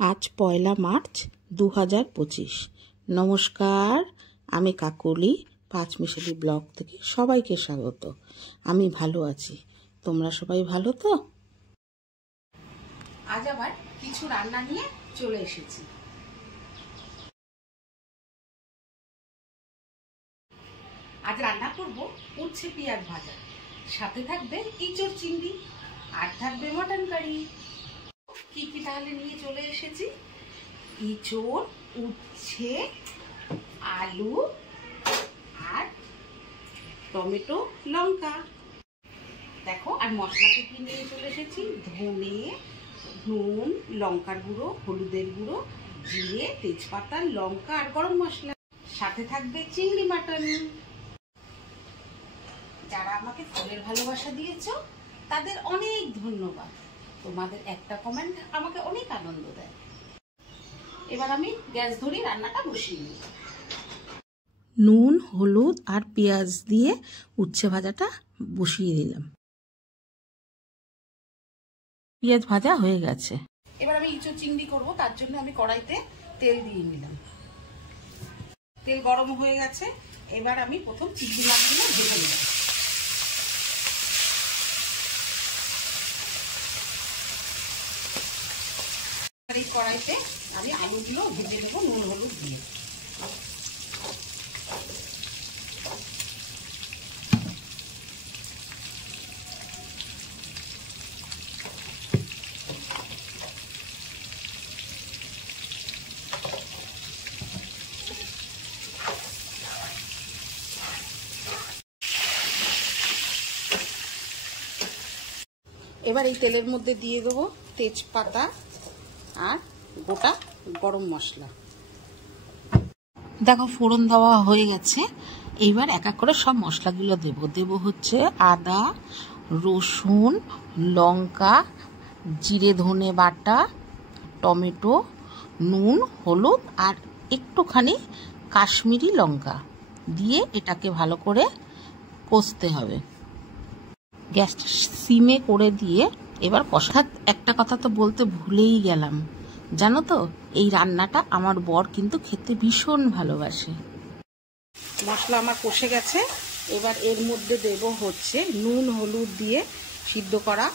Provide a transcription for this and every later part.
আজ ১লা মার্চ ২০২৫। নমস্কার, আমি কাকলি পাঁচমিশালি ব্লগ থেকে সবাইকে স্বাগত। আমি ভালো আছি, তোমরা সবাই ভালো তো? আজ আবার কিছু রান্না নিয়ে চলে এসেছি। আজ রান্না করব উচ্ছে পেঁয়াজ ভাজা, সাথে থাকবে ইঁচড় চিংড়ি আর থাকবে মটন কারি। কি কি তাহলে নিয়ে চলে এসেছি? ইঁচড়, উচ্ছে, আলু আর টমেটো, লঙ্কা। দেখো, আর মশলাতে কি নিয়ে চলে এসেছি? ধনে, নুন, লঙ্কার গুঁড়ো, হলুদের গুঁড়ো, জিরে, তেজপাতা, লঙ্কা আর গরম মশলা। সাথে থাকবে চিংড়ি মাটন। যারা আমাকে ফুলের ভালোবাসা দিয়েছো তাদের অনেক ধন্যবাদ। তোমাদের একটা কমেন্ট আমাকে অনেক আনন্দ দেয়। এবার আমি গ্যাস ধরে রান্নাটা বসিয়ে নিই। নুন, হলুদ আর পেঁয়াজ দিয়ে উচ্ছে ভাজাটা বসিয়ে দিলাম। পেঁয়াজ ভাজা হয়ে গেছে। এবার আমি ইঁচড় চিংড়ি করবো, তার জন্য আমি কড়াইতে তেল দিয়ে নিলাম। তেল গরম হয়ে গেছে। এবার আমি প্রথম চিংড়ি মাছগুলো ভেজে নিলাম। এই কড়াইতে আমি আলুগুলো ভেজে নেবো নুন হলুদ দিয়ে। এবার এই তেলের মধ্যে দিয়ে দেবো তেজপাতা আর গোটা গরম মশলা। দেখো, ফোড়ন দেওয়া হয়ে গেছে। এইবার এক এক করে সব মশলাগুলো দেব হচ্ছে আদা, রসুন, লঙ্কা, জিরে ধনে বাটা, টমেটো, নুন, হলুদ আর একটুখানি কাশ্মীরি লঙ্কা দিয়ে এটাকে ভালো করে কষতে হবে। গ্যাসটা সিমে করে দিয়ে এবার কষা। একটা কথা তো বলতে ভুলেই গেলাম, জানো তো, এই রান্নাটা আমার বর কিন্তু খেতে ভীষণ ভালোবাসে। মশলা আমার কষে গেছে। এবার এর মধ্যে দেব হচ্ছে নুন হলুদ দিয়ে সিদ্ধ করা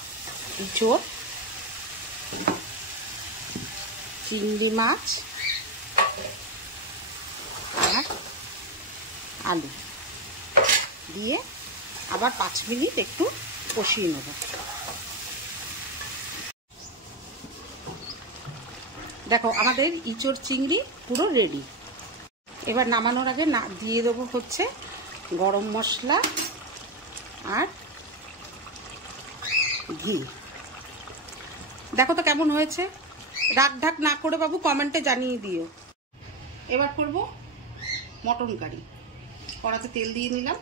ইঁচড়, চিংড়ি মাছ আর আলু দিয়ে আবার 5 মিনিট একটু কষিয়ে নেব। দেখো, আমাদের ইঁচড় চিংড়ি পুরো রেডি। এবার নামানোর আগে দিয়ে দেবো হচ্ছে গরম মশলা আর ঘি। দেখো তো কেমন হয়েছে। রাগ ঢাক না করে বাবু কমেন্টে জানিয়ে দিও। এবার করব মটন কারি। কড়াতে তেল দিয়ে নিলাম।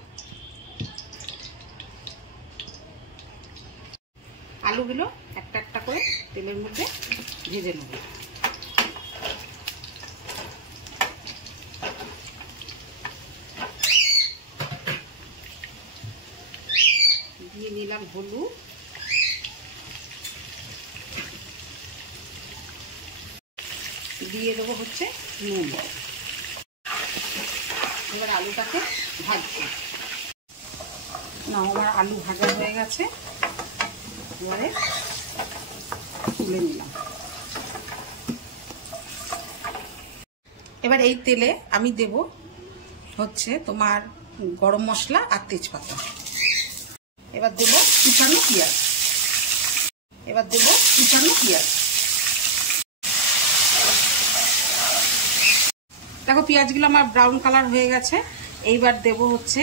আলুগুলো একটা একটা করে তেলের মধ্যে ভেজে নেব। দিয়ে নিলাম হলুদ, দিয়ে দেবো হচ্ছে নুন। এবার আলুটাকে ভাজছি। না, আমার আলু ভাজা হয়ে গেছে। এবারে তুলে নিলাম। এবার এই তেলে আমি দেব হচ্ছে তোমার গরম মশলা আর তেজপাতা। এবার দেব কুচানো পেঁয়াজ। দেখো, পেঁয়াজগুলো আমার ব্রাউন কালার হয়ে গেছে। এইবার দেব হচ্ছে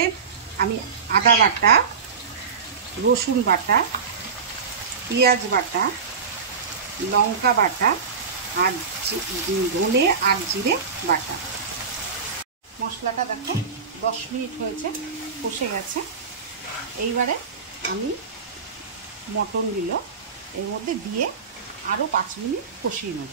আমি আদা বাটা, রসুন বাটা, পেঁয়াজ বাটা, লঙ্কা বাটা আর ধনে আর জিরে বাটা। মশলাটা দেখো 10 মিনিট হয়েছে, কষে গেছে। এইবারে আমি মটনগুলো এর মধ্যে দিয়ে আরও 5 মিনিট কষিয়ে নেব।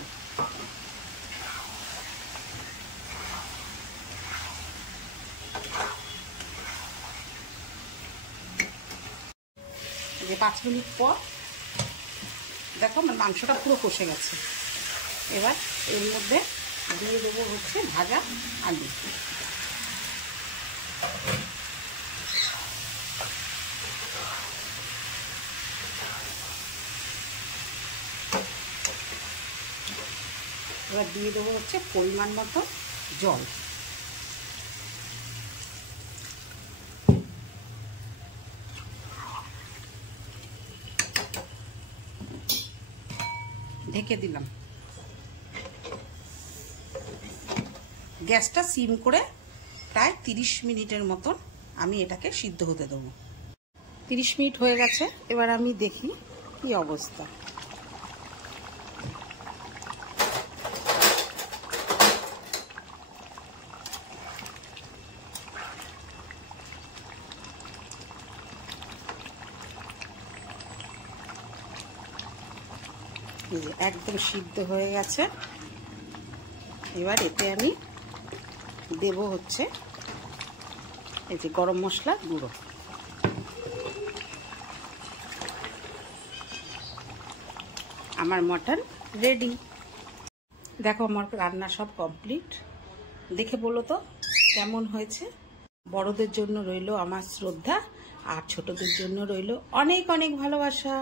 যে 5 মিনিট পর দেখো, আমার মাংসটা পুরো কষে গেছে। এবার এর মধ্যে দিয়ে দেবো হচ্ছে ভাজা আলু। এবার দিয়ে দেবো হচ্ছে পরিমাণ মতো জল। ঢেকে দিলাম। গ্যাসটা সিম করে প্রায় 30 মিনিটের মতন আমি এটাকে সিদ্ধ হতে দেবো। 30 মিনিট হয়ে গেছে, এবার আমি দেখি কি অবস্থা। এই যে একদম সিদ্ধ হয়ে গেছে। এবার এতে আমি দেব হচ্ছে এই যে গরম মশলা গুঁড়ো। আমার মটন রেডি। দেখো আমার রান্না সব কমপ্লিট। দেখে বলো তো কেমন হয়েছে। বড়দের জন্য রইলো আমার শ্রদ্ধা, আর ছোটদের জন্য রইলো অনেক অনেক ভালোবাসা।